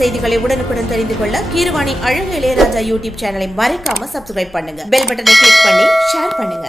செய்திகளை உடனுக்குடன் தெரிந்து கொள்ள கீரவாணி அழகு இளையராஜா யூடியூப் சேனலை மறக்காம சப்ஸ்கிரைப் பண்ணுங்க. பெல் பட்டனை கிளிக் பண்ணி ஷேர் பண்ணுங்க.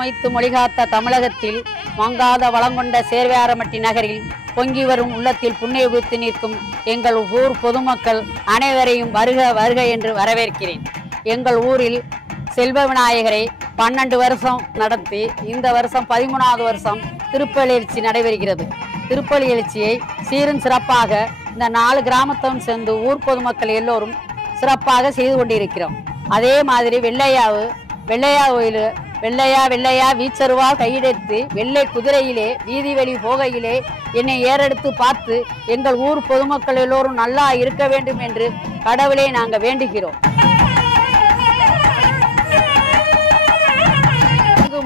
வைத்து மொழிகாத்த தமிழகத்தில் மங்காத வளங்கொண்ட சேர்வையாரமட்டி நகரில் பொங்கி வரும் உள்ளத்தில் புண்ணிய பூத்து நிற்கும் எங்கள் ஊர் பொதுமக்கள் அனைவரையும் வருக வருக என்று வரவேற்கிறேன். எங்கள் ஊரில் செல்வ விநாயகரை 12 வருஷம் நடத்தி இந்த வருஷம் 13வது வருஷம் திருப்பலி எழுச்சி நடைபெறுகிறது. திருப்பலி எழுச்சியை சீரும் சிறப்பாக இந்த 4 கிராமத்தும் சேர்ந்து ஊர் பொதுமக்கள் எல்லோரும் சிறப்பாக செய்து கொண்டிருக்கிறோம். அதே மாதிரி வெள்ளையா கோயில் வெள்ளையா வீச்சருவா கையெடுத்து வெள்ளை குதிரையிலே வீதி வெளி போகையிலே என்னை ஏறெடுத்து பார்த்து எங்கள் ஊர் பொதுமக்கள் எல்லோரும் நல்லா இருக்க வேண்டும் என்று கடவுளை நாங்கள் வேண்டுகிறோம்.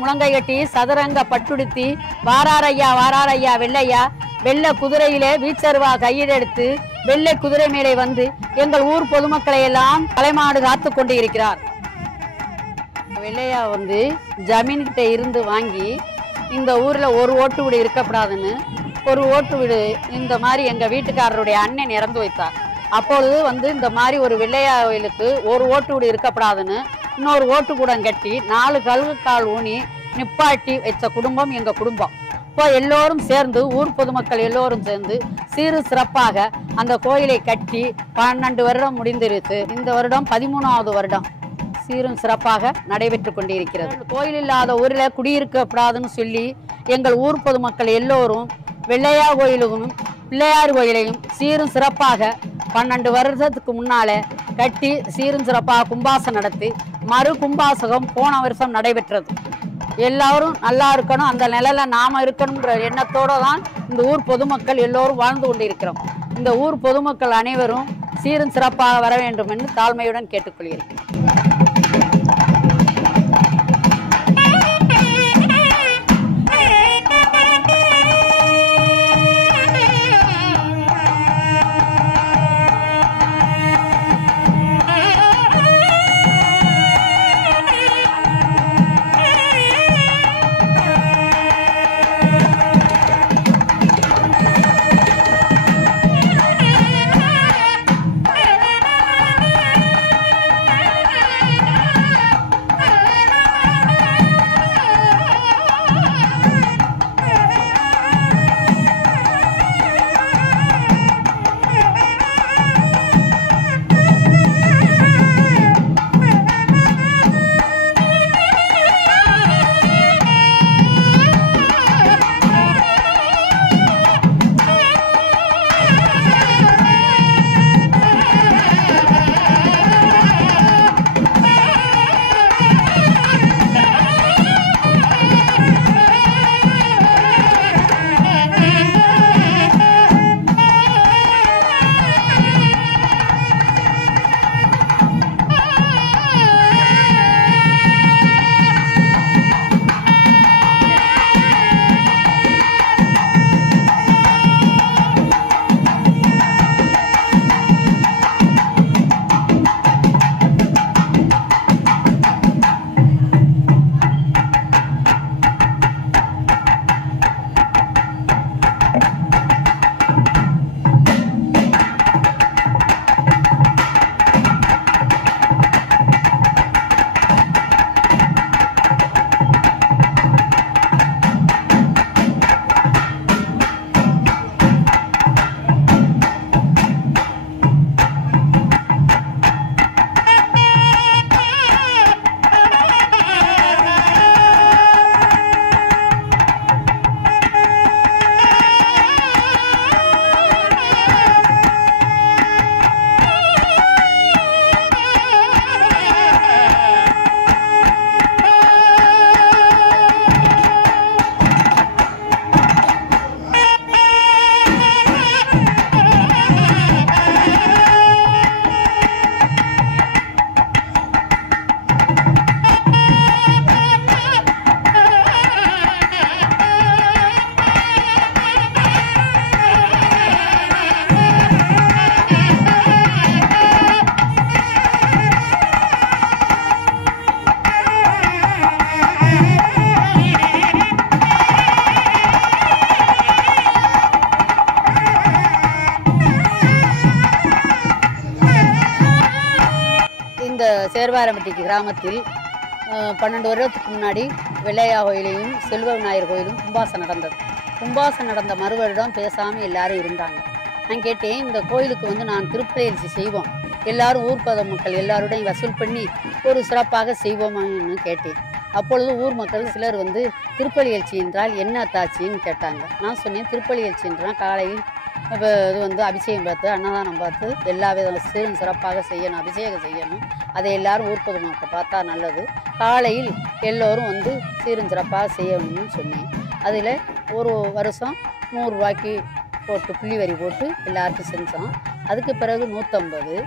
முழங்கை கட்டி சதுரங்க பட்டுடுத்தி வாராரையா வெள்ளையா வெள்ளை குதிரையிலே வீச்சருவா கையெடுத்து வெள்ளை குதிரை மேலே வந்து எங்கள் ஊர் பொதுமக்களை எல்லாம் தலைமாடு காத்து கொண்டு இருக்கிறார். வெள்ளையா ஜமீன்கிட்ட இருந்து வாங்கி இந்த ஊரில் ஒரு ஓட்டு வீடு இருக்கப்படாதுன்னு ஒரு ஓட்டு வீடு இந்த மாதிரி எங்கள் வீட்டுக்காரருடைய அண்ணன் இறந்து வைத்தார். அப்பொழுது இந்த மாதிரி ஒரு வெள்ளையா கோயிலுக்கு ஒரு ஓட்டு வீடு இருக்கப்படாதுன்னு இன்னொரு ஓட்டு கூடம் கட்டி 4 கல்லுக்கால் ஊனி நிப்பாட்டி வச்ச குடும்பம் எங்கள் குடும்பம். இப்போ எல்லோரும் சேர்ந்து ஊர் பொதுமக்கள் எல்லோரும் சேர்ந்து சீரு சிறப்பாக அந்த கோயிலை கட்டி 12 வருடம் முடிந்திருக்கு. இந்த வருடம் 13வது வருடம் சீரும் சிறப்பாக நடைபெற்று கொண்டிருக்கிறது. கோயில் இல்லாத ஊரில் குடியிருக்கப்படாதுன்னு சொல்லி எங்கள் ஊர் பொதுமக்கள் எல்லோரும் வெள்ளையா கோயிலும் பிள்ளையார் கோயிலையும் சீரும் சிறப்பாக 12 வருஷத்துக்கு முன்னால கட்டி சீரும் சிறப்பாக கும்பாசம் நடத்தி மறு கும்பாசகம் போன வருஷம் நடைபெற்றது. எல்லாரும் நல்லா இருக்கணும், அந்த நிலையில நாம இருக்கணும்ன்ற எண்ணத்தோடு தான் இந்த ஊர் பொதுமக்கள் எல்லோரும் வாழ்ந்து கொண்டிருக்கிறோம். இந்த ஊர் பொதுமக்கள் அனைவரும் சீரும் சிறப்பாக வர வேண்டும் என்று தாழ்மையுடன் கேட்டுக்கொள்கிறேன். இந்த சேர்வாரம்பட்டி கிராமத்தில் 12 வருடத்துக்கு முன்னாடி வெள்ளையா கோயிலையும் செல்வ விநாயகர் கோயிலும் கும்பாசம் நடந்தது. கும்பாசம் நடந்த மறு வருடம் பேசாமல் எல்லாரும் இருந்தாங்க. நான் கேட்டேன், இந்த கோயிலுக்கு வந்து நான் திருப்பலி செய்வோம், எல்லாரும் ஊர் பத மக்கள் எல்லாருடையும் வசூல் பண்ணி ஒரு சிறப்பாக செய்வோமான்னு கேட்டேன். அப்பொழுது ஊர் மக்கள் சிலர் வந்து திருப்பலி எழுச்சி என்றால் என்ன தாச்சின்னு கேட்டாங்க. நான் சொன்னேன், திருப்பலி எழுச்சி என்றால் காலையில் இது வந்து அபிஷேகம் பார்த்து அன்னதானம் பார்த்து எல்லா வித சீரும் சிறப்பாக செய்யணும், அபிஷேகம் செய்யணும். அதை எல்லாரும் ஊர் பொதுமக்கள் பார்த்தா நல்லது. காலையில் எல்லோரும் வந்து சீரும் சிறப்பாக செய்யணும்னு சொன்னேன். அதில் ஒரு வருஷம் 100 ரூபாய்க்கு போட்டு புள்ளி வரி போட்டு எல்லாருக்கும் செஞ்சோம். அதுக்கு பிறகு 150,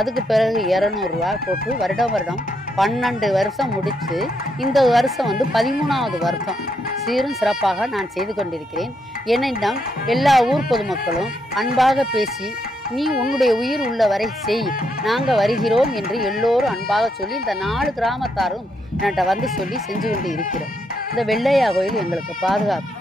அதுக்கு பிறகு 200 ரூபா போட்டு வருடம் 12 வருஷம் முடித்து இந்த வருஷம் வந்து 13வது வருஷம் சீரும் சிறப்பாக நான் செய்து கொண்டிருக்கிறேன். என்னிடம் எல்லா ஊர் பொதுமக்களும் அன்பாக பேசி, நீ உன்னுடைய உயிர் உள்ள வரை செய், நாங்கள் வருகிறோம் என்று எல்லோரும் அன்பாக சொல்லி இந்த 4 கிராமத்தாரும் என்கிட்ட வந்து சொல்லி செஞ்சு கொண்டு இருக்கிறோம். இந்த வெள்ளையா கோயில் எங்களுக்கு பாதுகாப்பு.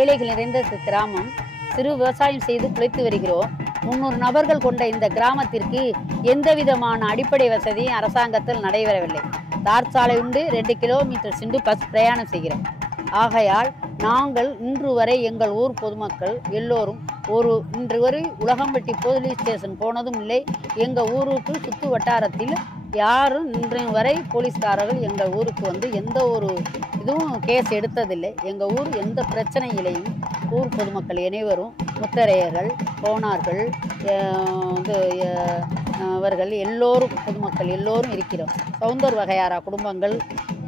ஏழைகள் நிறைந்த கிராமம். சிறு விவசாயம் செய்து பிழைத்து வருகிறோம். 300 நபர்கள் கொண்ட இந்த கிராமத்திற்கு எந்த விதமான அடிப்படை வசதியும் அரசாங்கத்தில் நடைபெறவில்லை. தார் சாலை உண்டு, 2 கிலோமீட்டர் சென்று பஸ் பிரயாணம் செய்கிறோம். ஆகையால் நாங்கள் இன்று வரை எங்கள் ஊர் பொதுமக்கள் எல்லோரும் இன்று வரை உலகம்பட்டி போலீஸ் ஸ்டேஷன் போனதும் இல்லை. எங்கள் ஊருக்கு சுற்று வட்டாரத்தில் யாரும் இன்று வரை போலீஸ்காரர்கள் எங்கள் ஊருக்கு வந்து எந்த ஒரு இதுவும் கேஸ் எடுத்ததில்லை. எங்கள் ஊர் எந்த பிரச்சனையிலையும் ஊர் பொதுமக்கள் அனைவரும் முத்தரையர்கள், போனார்கள், அவர்கள் எல்லோரும் பொதுமக்கள் எல்லோரும் இருக்கிறோம். சவுந்தர் வகையாரா குடும்பங்கள்,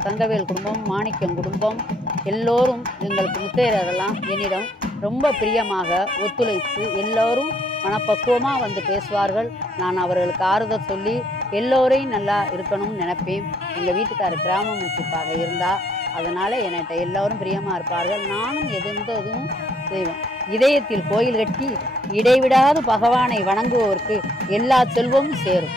தங்கவேல் குடும்பம், மாணிக்கம் குடும்பம் எல்லோரும் எங்களுக்கு முத்தையரெல்லாம் என்னிடம் ரொம்ப பிரியமாக ஒத்துழைத்து எல்லோரும் மனப்பக்குவமாக வந்து பேசுவார்கள். நான் அவர்களுக்கு ஆறுதல் சொல்லி எல்லோரையும் நல்லா இருக்கணும்னு நினைப்பேன். எங்கள் வீட்டுக்காரர் கிராம முன்சிப்பாக இருந்தால் அதனால் என்கிட்ட எல்லோரும் பிரியமாக இருப்பார்கள். நானும் எந்த இதுவும் செய்வேன். இதயத்தில் கோயில் கட்டி இடைவிடாது பகவானை வணங்குவோருக்கு எல்லா செல்வமும் சேரும்.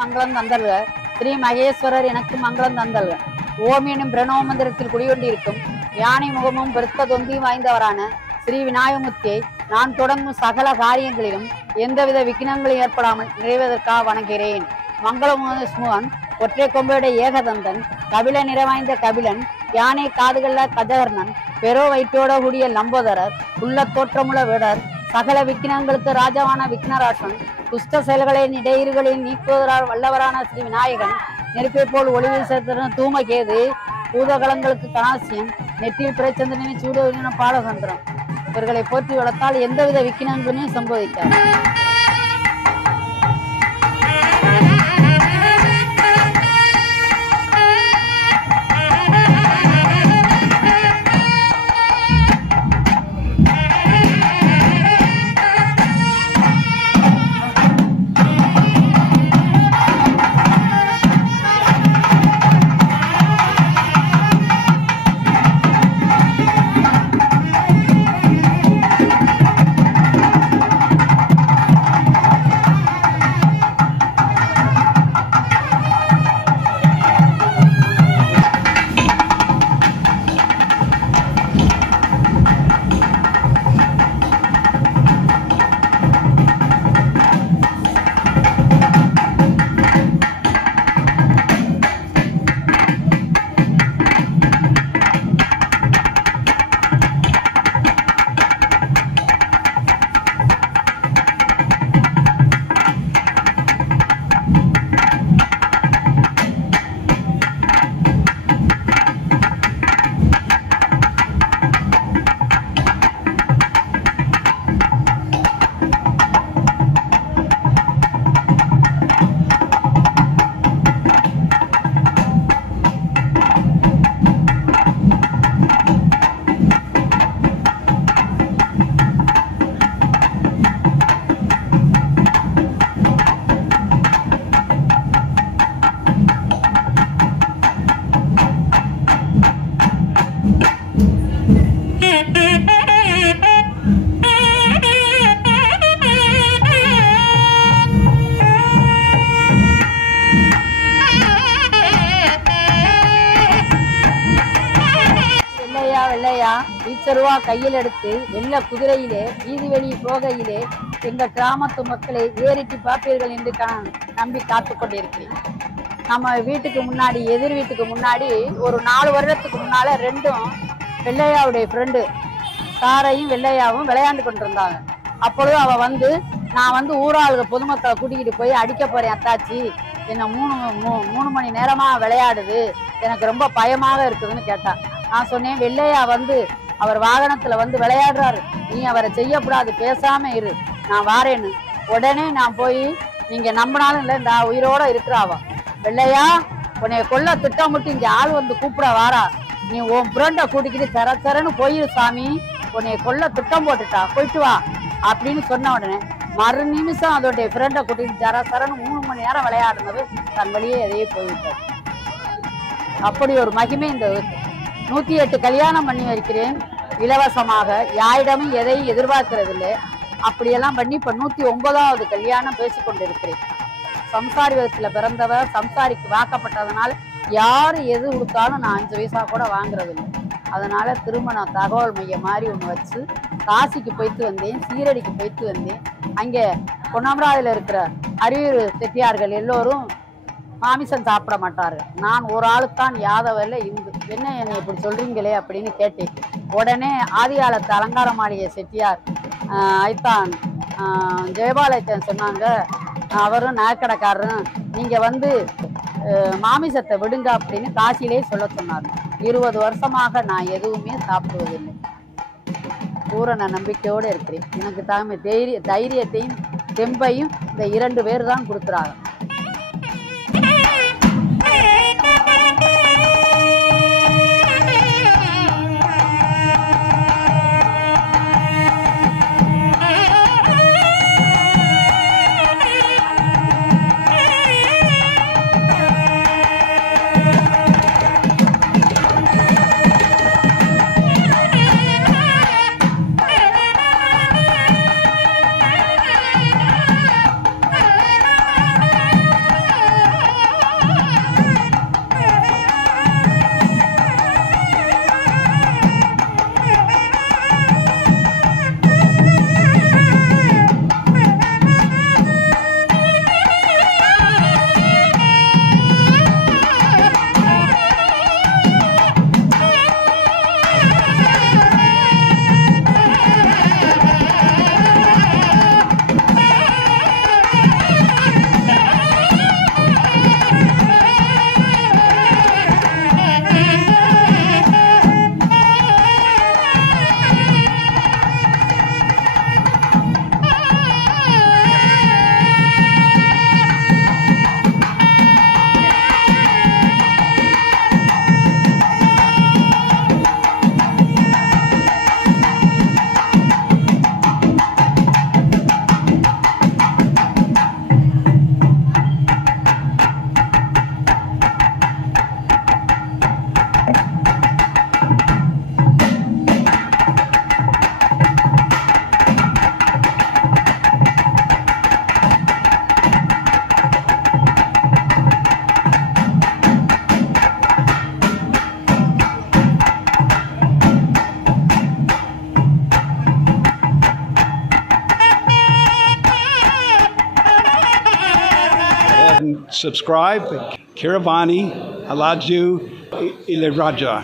மங்களம் தந்தல்க. ஸ்ரீ மகேஸ்வரர் எனக்கு மங்களம் தந்தல்க. ஓம் எனும் பிரணவ மந்திரத்தில் குடிகொண்டிருக்கும் யானை முகமும் பெருத்த தொந்தியும் வாய்ந்தவரான ஸ்ரீ விநாயகமூர்த்தியை நான் தொடங்கும் சகல காரியங்களிலும் எந்தவித விக்னங்களும் ஏற்படாமல் நிறைவேறதற்காக வணங்குகிறேன். மங்களமுகன் ஒற்றை கொம்புடைய ஏகதந்தன், கபில நிறைவாய்ந்த கபிலன், யானை காதுகள்ல கஜகர்ணன், பெரோ வயிற்றோட கூடிய லம்போதரர், உள்ள தோற்றமுள்ள வேடர், சகல விக்னங்களுக்கு ராஜாவான விக்னராசன், துஷ்ட செயல்களின் இடையூறுகளில் நீக்குவதற்காக வல்லவரான ஸ்ரீ விநாயகன், நெருப்பை போல் ஒளி வீசுகிற தூமகேது, பூதகலங்களுக்கு கணாசியம், நெற்றில் பிறைச்சந்திரனை சூடுவதின பாலசந்திரம், இவர்களை போற்றி வளர்த்தால் எந்தவித விக்னங்களுமே சம்பவிக்காது. வெள்ளையா வீச்சருவா கையில் எடுத்து வெள்ள குதிரையிலே வீதி வெளி போகையிலே எங்கள் கிராமத்து மக்களை ஏறிட்டு பார்ப்பீர்கள் என்று நம்பி காத்து கொண்டிருக்கிறேன். நம்ம வீட்டுக்கு முன்னாடி, எதிர் வீட்டுக்கு முன்னாடி ஒரு 4 வருடத்துக்கு முன்னால ரெண்டும் வெள்ளையாவுடைய ஃப்ரெண்டு சாரையும் வெள்ளையாவும் விளையாண்டு கொண்டிருந்தாங்க. அப்பொழுது அவ வந்து, நான் வந்து ஊராளுக பொதுமக்களை கூட்டிக்கிட்டு போய் அடிக்க போறேன் அத்தாச்சி, என்ன 3 மணி நேரமா விளையாடுது, எனக்கு ரொம்ப பயமாக இருக்குதுன்னு கேட்டா. நான் சொன்னேன், வெள்ளையா வந்து அவர் வாகனத்துல வந்து விளையாடுறாரு, நீ அவரை செய்யக்கூடாது, பேசாம இரு, நான் வாரேன்னு. உடனே நான் போய், நீங்க நம்பினாலும் இல்லை, இந்த உயிரோட இருக்கிறாவா, வெள்ளையா உன்னைய கொல்ல திட்டமிட்டு இங்க ஆள் வந்து கூப்பிட வாரா, நீ உன் ஃப்ரெண்டை கூட்டிக்கிட்டு தரன்னு போயிரு சாமி, உன்னைய கொல்ல திட்டம் போட்டுட்டா, போயிட்டு வா அப்படின்னு சொன்ன உடனே மறு நிமிஷம் அதோடைய ஃப்ரெண்டை கூட்டிட்டு சரன்னு 3 மணி நேரம் விளையாடுனது தன் வழியே எதையே போய்விட்டது. அப்படி ஒரு மகிமை இந்த 108 கல்யாணம் பண்ணி வைக்கிறேன் இலவசமாக, யாரிடமும் எதையும் எதிர்பார்க்கறதில்லை. அப்படியெல்லாம் பண்ணி இப்ப 109வது கல்யாணம் பேசிக்கொண்டிருக்கிறேன். சம்சாரி விதத்துல பிறந்தவர், சம்சாரிக்கு வாக்கப்பட்டதுனால யாரு எது கொடுத்தாலும் நான் 5 பைசா கூட வாங்குறதில்லை. அதனால திருமண தகவல் மையம் மாதிரி ஒன்று வச்சு காசிக்கு போயிட்டு வந்தேன், சீரடிக்கு போயிட்டு வந்தேன். அங்கே பொன்னமராதியில் இருக்கிற அரியூர் செட்டியார்கள் எல்லோரும் மாமிசம் சாப்பிட மாட்டார்கள். நான் ஒரு ஆளுத்தான் யாதவல்ல இந்து, என்ன என்னை இப்படி சொல்றீங்களே அப்படின்னு கேட்டேன். உடனே ஆதிகாலத்து அலங்கார மாளிகை செட்டியார் ஐத்தான் ஜெயபாலயத்தன் சொன்னாங்க, அவரும் நகைக்கடைக்காரரும், நீங்க வந்து மாமிசத்தை விடுங்க அப்படின்னு காசியிலே சொல்ல சொன்னார். 20 வருஷமாக நான் எதுவுமே சாப்பிடுவதில்லை. பூரண நம்பிக்கையோடு இருக்கிறேன். எனக்கு தைரியத்தையும் தெம்பையும் இந்த 2 பேர் தான் கொடுக்குறாங்க. Subscribe, Kiravani Alaju Iliraja.